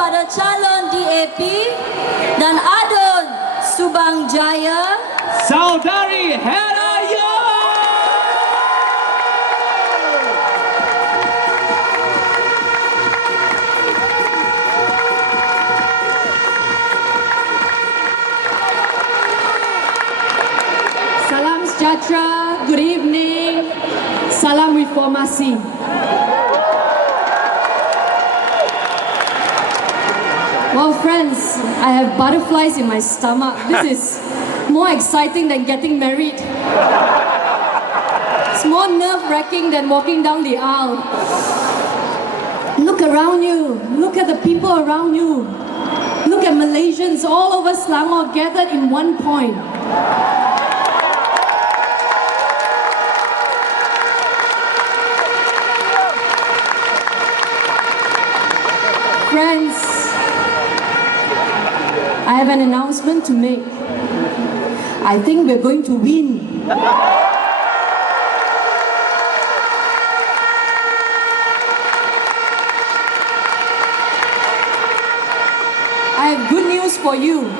kepada calon DAP dan adun Subang Jaya, Saudari Yeoh. Salam sejahtera, good evening, salam reformasi. Well friends, I have butterflies in my stomach. This is more exciting than getting married. It's more nerve-wracking than walking down the aisle. Look around you, look at the people around you. Look at Malaysians all over Selangor gathered in one point. Friends, I have an announcement to make. I think we're going to win. I have good news for you.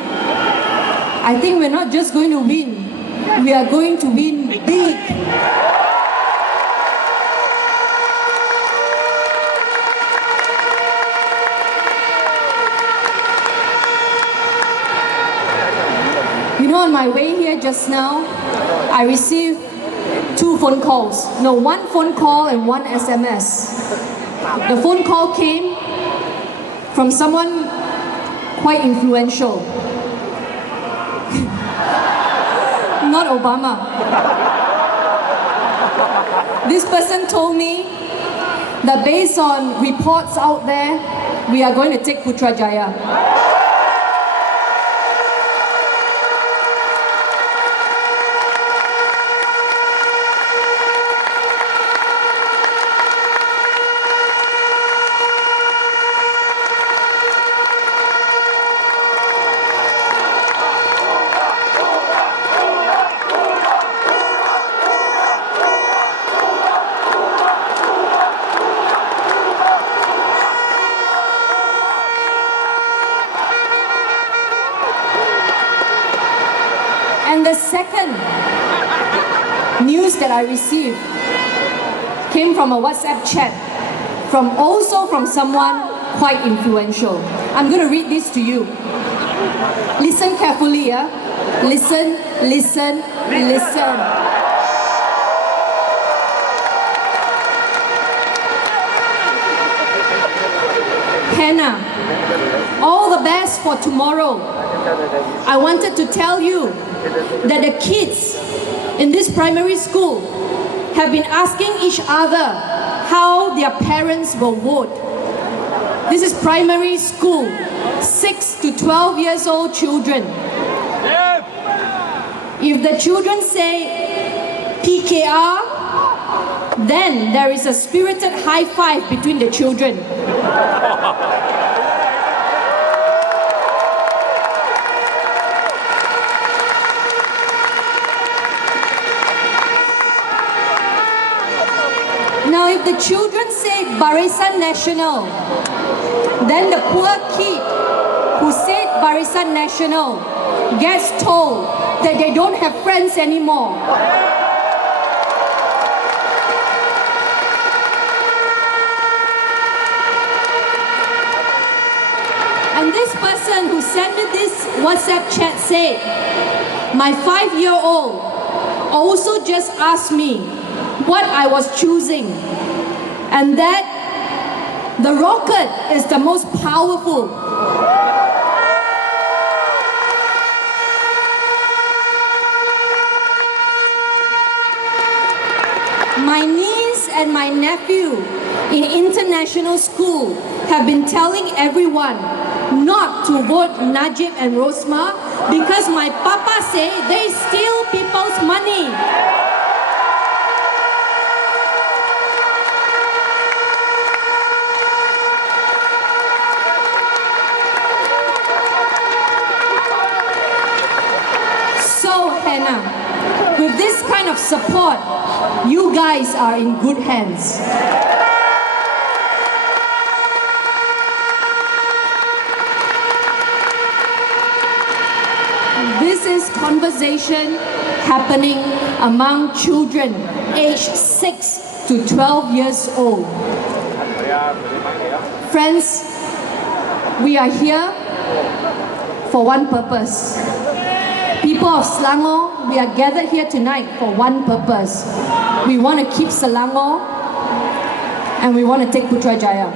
I think we're not just going to win, we are going to win big. You know, on my way here just now, I received 2 phone calls. No, 1 phone call and 1 SMS. The phone call came from someone quite influential. Not Obama. This person told me that based on reports out there, we are going to take Putrajaya. And the second news that I received came from a WhatsApp chat also from someone quite influential. I'm going to read this to you. Listen carefully, yeah? Listen, listen, listen. Hannah, all the best for tomorrow. I wanted to tell you that the kids in this primary school have been asking each other how their parents will vote. This is primary school, 6 to 12 years old children. If the children say PKR, then there is a spirited high five between the children. Now if the children say Barisan Nasional, then the poor kid who said Barisan Nasional gets told that they don't have friends anymore. And this person who sent me this WhatsApp chat said, my 5-year-old also just asked me what I was choosing, and that the rocket is the most powerful. My niece and my nephew in international school have been telling everyone not to vote Najib and Rosma because my papa say they steal people's money. With this kind of support, you guys are in good hands. this conversation happening among children aged 6 to 12 years old. Friends, we are here for one purpose. People of Selangor, we are gathered here tonight for one purpose. We want to keep Selangor and we want to take Putrajaya.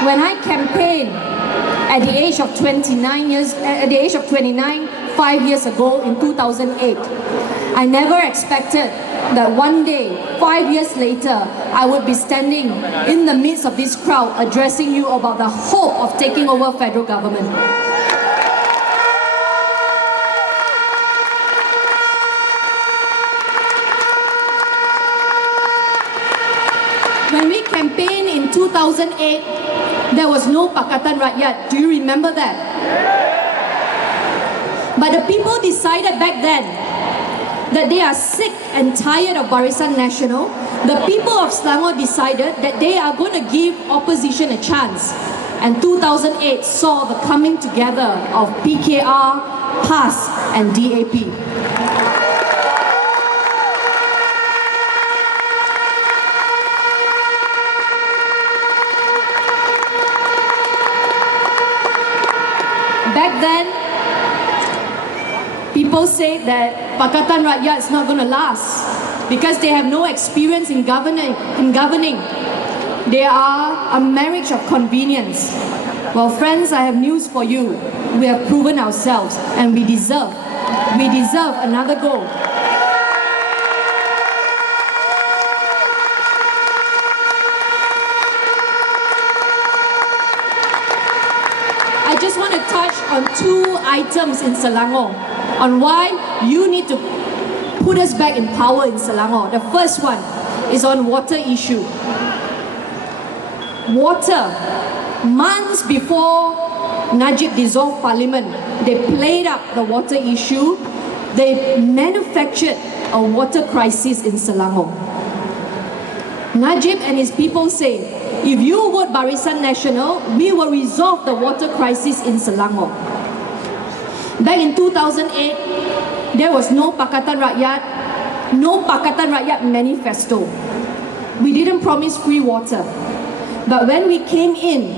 When I campaigned at the age of 29, 5 years ago in 2008, I never expected that one day, 5 years later, I would be standing in the midst of this crowd addressing you about the hope of taking over federal government. When we campaigned in 2008, there was no Pakatan Rakyat. Do you remember that? But the people decided back then that they are sick and tired of Barisan Nasional. The people of Selangor decided that they are going to give opposition a chance. And 2008 saw the coming together of PKR, PAS and DAP. Back then, people say that Pakatan Rakyat is not going to last because they have no experience in governing. They are a marriage of convenience. Well, friends, I have news for you. We have proven ourselves and we deserve another go. I just want to touch on two items in Selangor on why you need to put us back in power in Selangor. The first one is on water issue. Water. Months before Najib dissolved parliament, they played up the water issue. They manufactured a water crisis in Selangor. Najib and his people say, if you vote Barisan Nasional, we will resolve the water crisis in Selangor. Back in 2008, there was no Pakatan Rakyat, no Pakatan Rakyat manifesto. We didn't promise free water. But when we came in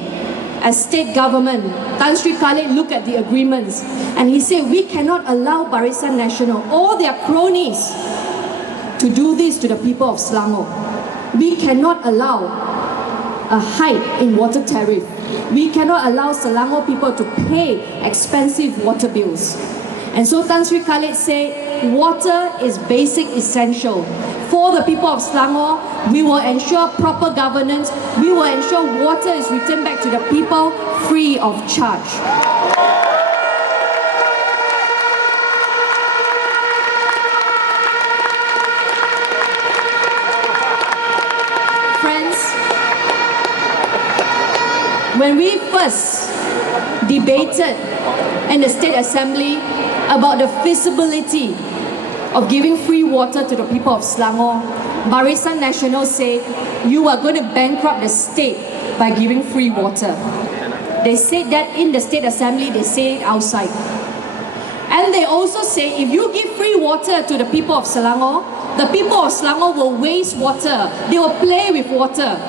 as state government, Tan Sri Khalid looked at the agreements and he said, we cannot allow Barisan Nasional, all their cronies, to do this to the people of Selangor. We cannot allow a hike in water tariff. We cannot allow Selangor people to pay expensive water bills. And so Tan Sri Khalid said, water is basic essential. For the people of Selangor, we will ensure proper governance. We will ensure water is returned back to the people free of charge. When we first debated in the State Assembly about the feasibility of giving free water to the people of Selangor, Barisan Nasional said, you are going to bankrupt the state by giving free water. They said that in the State Assembly, they say it outside. And they also say, if you give free water to the people of Selangor, the people of Selangor will waste water. They will play with water.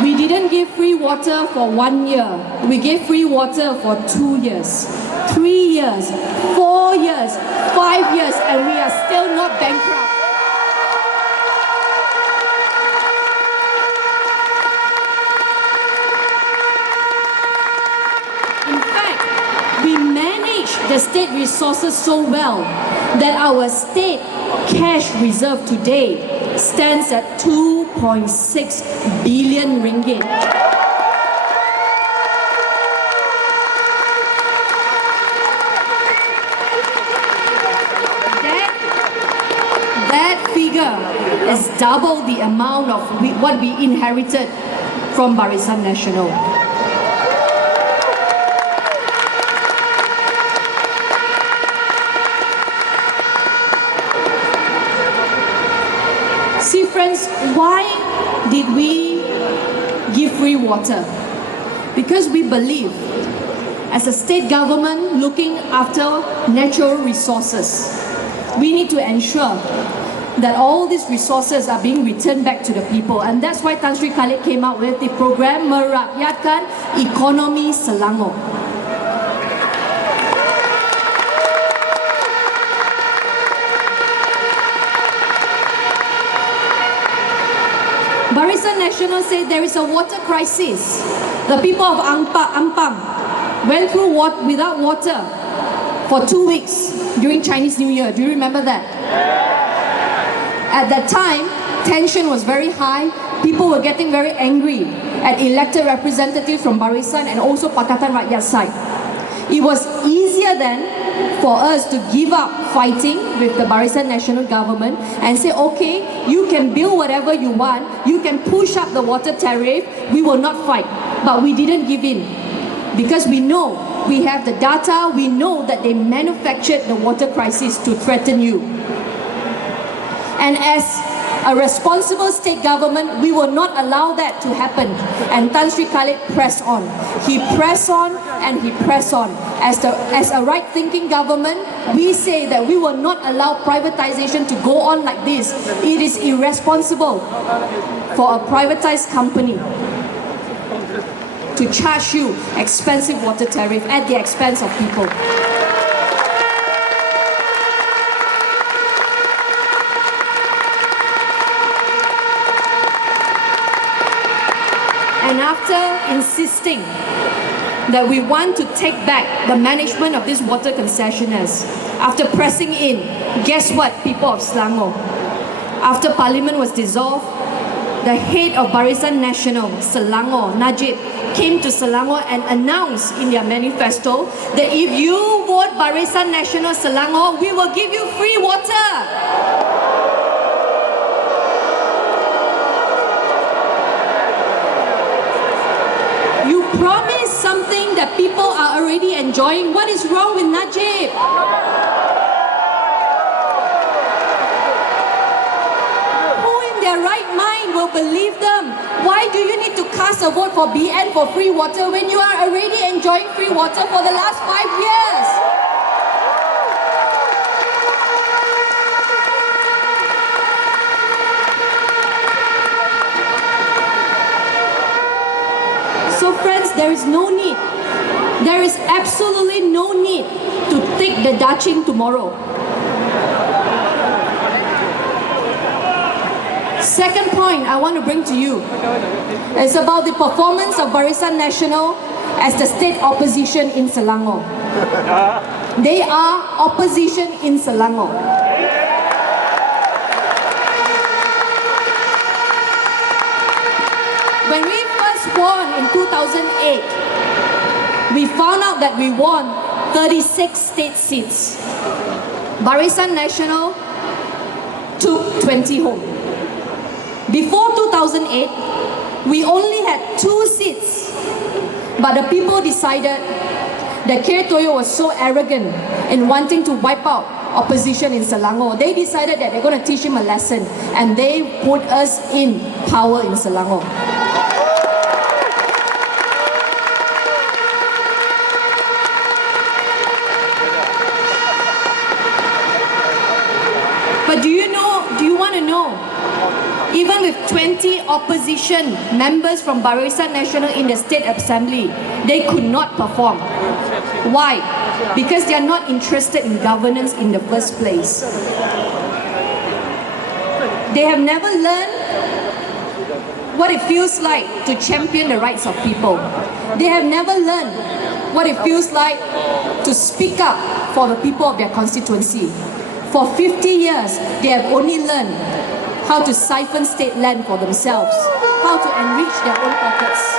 We didn't give free water for 1 year. We gave free water for 2 years, 3 years, 4 years, 5 years, and we are still not bankrupt. In fact, we manage the state resources so well that our state cash reserve today stands at 2.6 billion ringgit. That figure is double the amount of what we inherited from Barisan Nasional. See friends, why did we give free water? Because we believe, as a state government looking after natural resources, we need to ensure that all these resources are being returned back to the people. And that's why Tan Sri Khalid came out with the program Merakyatkan Ekonomi Selangor. Barisan Nasional said there is a water crisis. The people of Ampang went through without water for 2 weeks during Chinese New Year. Do you remember that? At that time, tension was very high. People were getting very angry at elected representatives from Barisan and also Pakatan Rakyat side. It was easier then for us to give up fighting with the Barisan Nasional government and say, okay, you can build whatever you want, you can push up the water tariff, we will not fight. But we didn't give in because we know, we have the data, we know that they manufactured the water crisis to threaten you. And as a responsible state government, we will not allow that to happen. And Tan Sri Khalid pressed on. He pressed on and he pressed on. As a right-thinking government, we say that we will not allow privatization to go on like this. It is irresponsible for a privatized company to charge you expensive water tariff at the expense of people. And after insisting that we want to take back the management of these water concessionaires, after pressing in, guess what, people of Selangor? After Parliament was dissolved, the head of Barisan Nasional, Selangor, Najib, came to Selangor and announced in their manifesto that if you vote Barisan Nasional Selangor, we will give you free water. You promise something that people are already enjoying. What is wrong with Najib? Who in their right mind will believe them? Why do you need to cast a vote for BN for free water when you are already enjoying free water for the last 5 years? So friends, there is no need, there is absolutely no need to take the Daching tomorrow. Second point I want to bring to you is about the performance of Barisan Nasional as the state opposition in Selangor. They are opposition in Selangor. When we first won in 2008, we found out that we won 36 state seats. Barisan Nasional took 20 home. Before 2008, we only had 2 seats. But the people decided that Yeoh was so arrogant in wanting to wipe out opposition in Selangor. They decided that they're going to teach him a lesson, and they put us in power in Selangor. But do you want to know, even with 20 opposition members from Barisan Nasional in the State Assembly, they could not perform. Why? Because they are not interested in governance in the first place. They have never learned what it feels like to champion the rights of people. They have never learned what it feels like to speak up for the people of their constituency. For 50 years, they have only learned how to siphon state land for themselves, how to enrich their own pockets.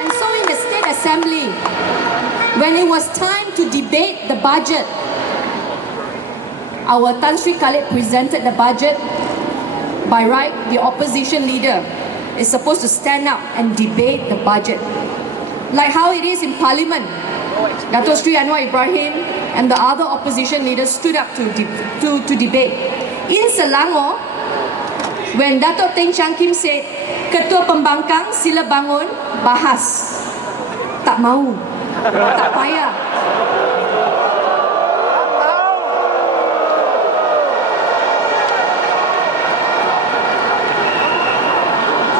And so in the State Assembly, when it was time to debate the budget, our Tan Sri Khalid presented the budget, by right, the opposition leader is supposed to stand up and debate the budget. Like how it is in Parliament. Dato Sri Anwar Ibrahim and the other opposition leaders stood up to debate. In Selangor, when Dato Teng Chang Kim said, Ketua Pembangkang sila bangun, bahas. Tak mau, tak payah.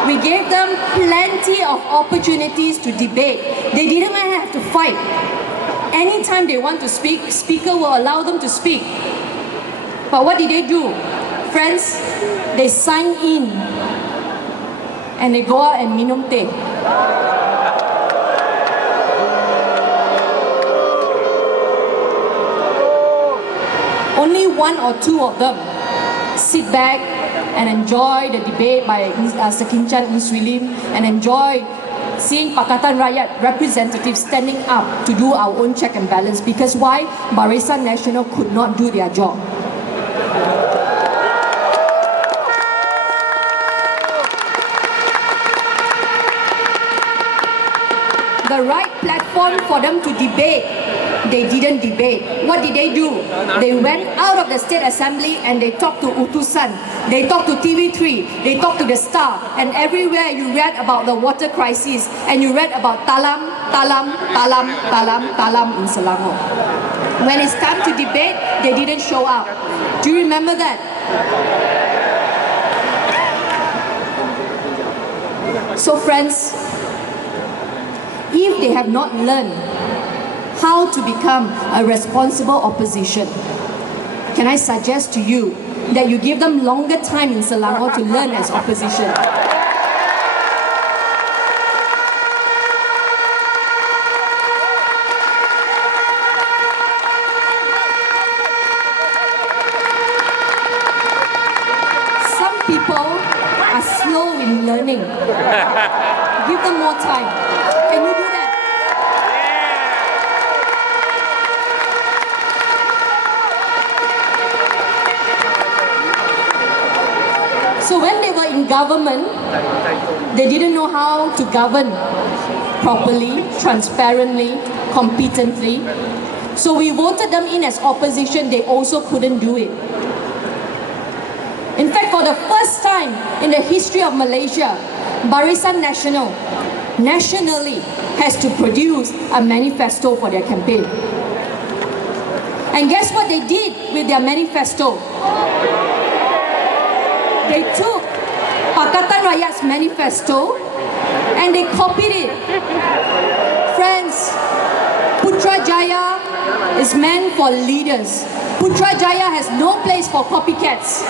We gave them plenty of opportunities to debate. They didn't even have to fight. Anytime they want to speak, speaker will allow them to speak. But what did they do? Friends, they sign in and they go out and minum teh. Only one or two of them sit back and enjoy the debate by Sekinchan Iswilim and enjoy seeing Pakatan Rakyat representatives standing up to do our own check and balance. Because why? Barisan Nasional could not do their job. The right platform for them to debate, they didn't debate. What did they do? They went out of the State Assembly and they talked to Utusan, they talked to TV3, they talked to the Star, and everywhere you read about the water crisis and you read about Talam in Selangor. When it's time to debate, they didn't show up. Do you remember that? So friends, if they have not learned how to become a responsible opposition, can I suggest to you that you give them longer time in Selangor to learn as opposition? Some people are slow in learning. Give them more time. Can you do that? So when they were in government, they didn't know how to govern properly, transparently, competently. So we voted them in as opposition, they also couldn't do it. In fact, for the first time in the history of Malaysia, Barisan Nasional nationally has to produce a manifesto for their campaign. And guess what they did with their manifesto? They took Pakatan Rakyat's manifesto and they copied it. Friends, Putrajaya is meant for leaders. Putrajaya has no place for copycats.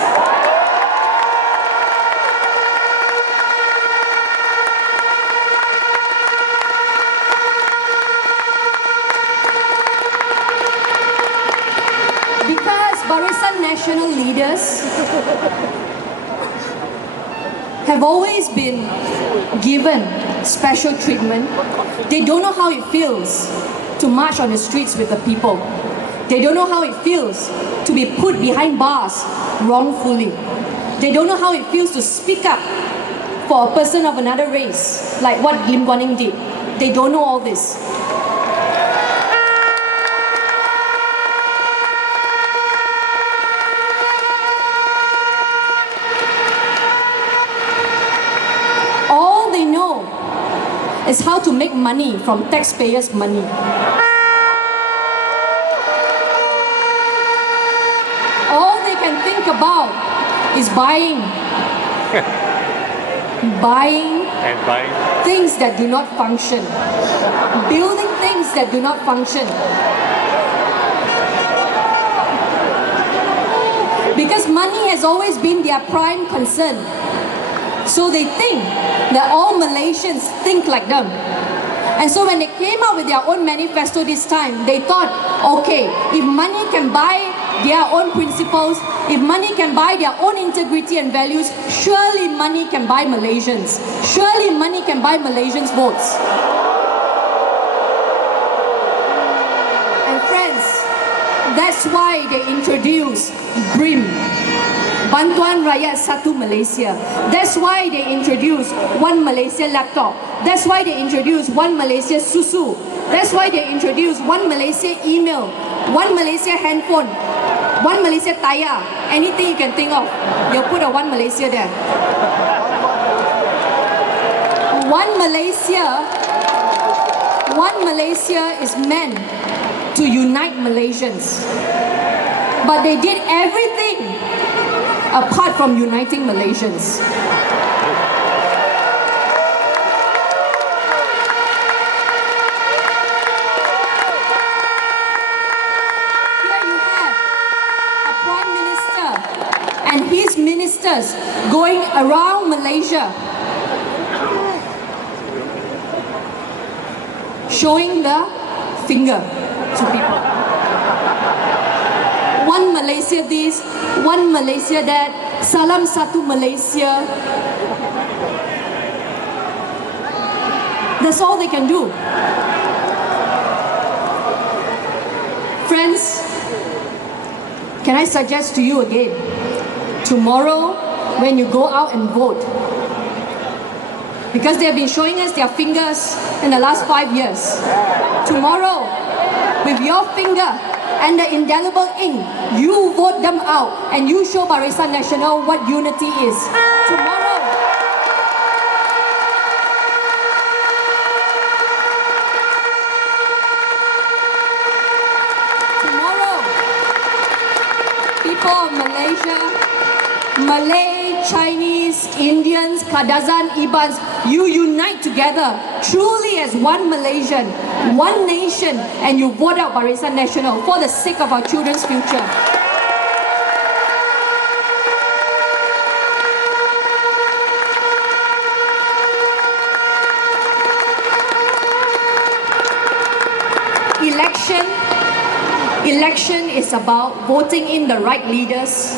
Because Barisan Nasional leaders have always been given special treatment. They don't know how it feels to march on the streets with the people. They don't know how it feels to be put behind bars wrongfully. They don't know how it feels to speak up for a person of another race, like what Lim Guan Eng did. They don't know all this. Is how to make money from taxpayers' money. All they can think about is buying things that do not function, building things that do not function. Because money has always been their prime concern. So they think that all Malaysians think like them. And so when they came out with their own manifesto this time, they thought, okay, if money can buy their own principles, if money can buy their own integrity and values, surely money can buy Malaysians. Surely money can buy Malaysians' votes. And friends, that's why they introduced BRIM, Bantuan Rakyat Satu Malaysia. That's why they introduced One Malaysia laptop. That's why they introduced One Malaysia susu. That's why they introduced One Malaysia email, One Malaysia handphone, One Malaysia tayar. Anything you can think of, you put a One Malaysia there. One Malaysia is meant to unite Malaysians. But they did everything apart from uniting Malaysians. Here you have a Prime Minister and his ministers going around Malaysia showing the finger to people. One Malaysia this, One Malaysia that, Salam Satu Malaysia. That's all they can do. Friends, can I suggest to you again, tomorrow when you go out and vote, because they've been showing us their fingers in the last 5 years. Tomorrow, with your finger and the indelible ink, you vote them out and you show Barisan Nasional what unity is. Tomorrow. Tomorrow, people of Malaysia, Malay, Chinese, Indians, Kadazan, Ibans, you unite together truly as one Malaysian, one nation, and you vote out Barisan Nasional for the sake of our children's future. Election is about voting in the right leaders,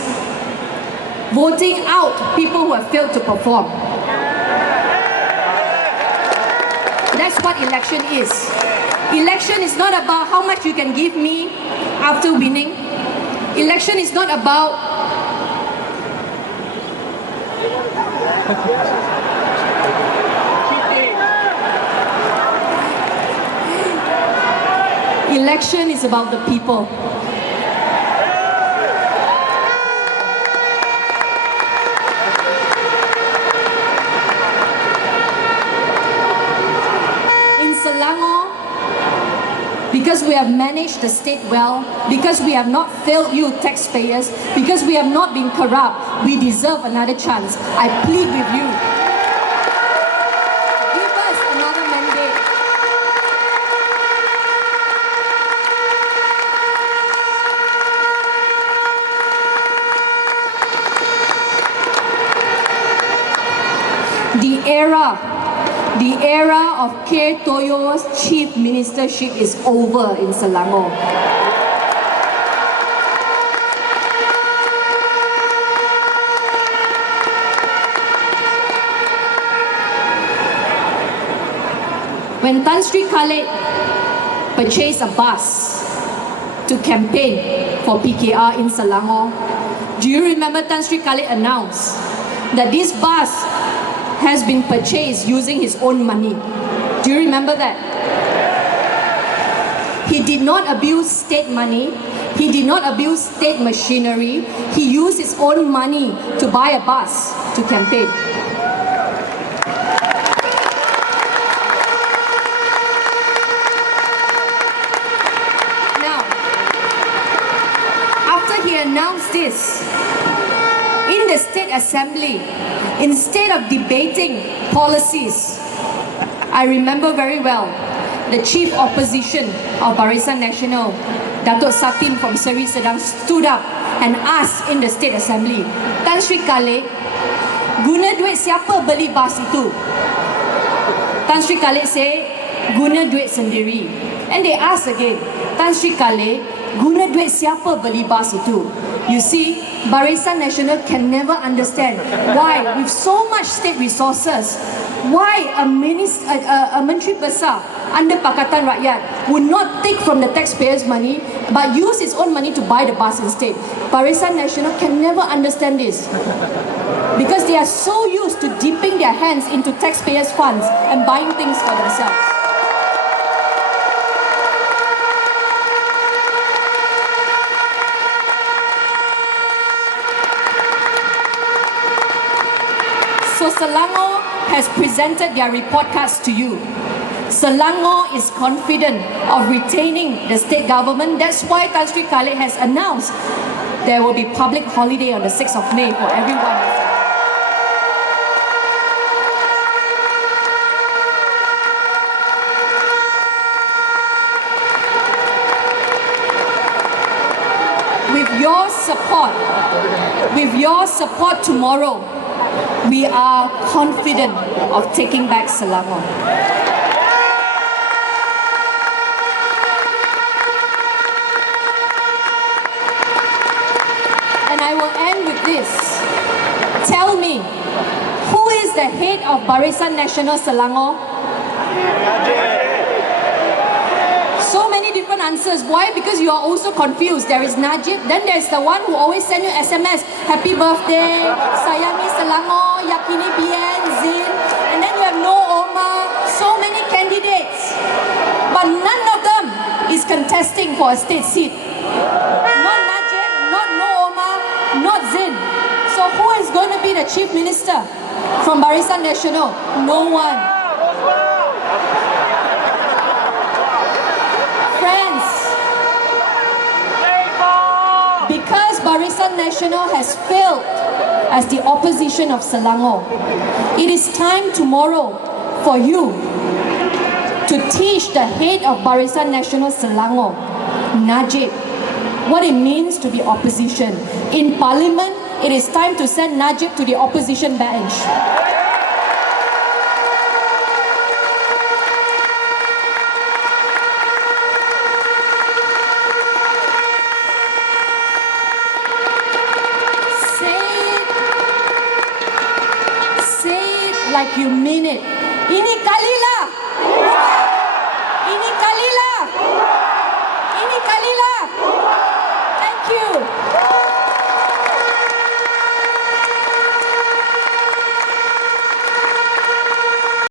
voting out people who have failed to perform. That's what election is. Election is not about how much you can give me after winning. Election is not about election is about the people. Because we have managed the state well, because we have not failed you taxpayers, because we have not been corrupt, we deserve another chance. I plead with you. Give us another mandate. The era of K. Toyo's chief ministership is over in Selangor. When Tan Sri Khalid purchased a bus to campaign for PKR in Selangor, do you remember Tan Sri Khalid announced that this bus has been purchased using his own money? Do you remember that? He did not abuse state money. He did not abuse state machinery. He used his own money to buy a bus to campaign. Now, after he announced this, in the State Assembly, instead of debating policies, I remember very well, the chief opposition of Barisan Nasional, Datuk Satim from Seri Sedang, stood up and asked in the State Assembly, Tan Sri Khalid, guna duit siapa beli bas itu? Tan Sri Khalid say, guna duit sendiri. And they asked again, Tan Sri Khalid, guna duit siapa beli bas itu? You see, Barisan Nasional can never understand why, with so much state resources, why a Menteri Besar under Pakatan Rakyat would not take from the taxpayers' money but use his own money to buy the bus instead. Barisan Nasional can never understand this because they are so used to dipping their hands into taxpayers' funds and buying things for themselves. So Selangor has presented their report cards to you. Selangor is confident of retaining the state government. That's why Tan Sri Khalid has announced there will be public holiday on the 6th of May for everyone. With your support tomorrow, we are confident of taking back Selangor. And I will end with this. Tell me, who is the head of Barisan Nasional Selangor? So many different answers. Why? Because you are also confused. There is Najib, then there's the one who always send you SMS, happy birthday, sayangi Selangor, yakini bien, Zin, and then you have no Omar, so many candidates. But none of them is contesting for a state seat. Not Najib, not no Omar, not Zin. So who is going to be the chief minister from Barisan Nasional? No one. Because Barisan Nasional has failed as the opposition of Selangor, it is time tomorrow for you to teach the head of Barisan Nasional Selangor, Najib, what it means to be opposition. In Parliament, it is time to send Najib to the opposition bench. Like you mean it. Ini kalilah. Ini kalilah. Ini kalilah. Thank you.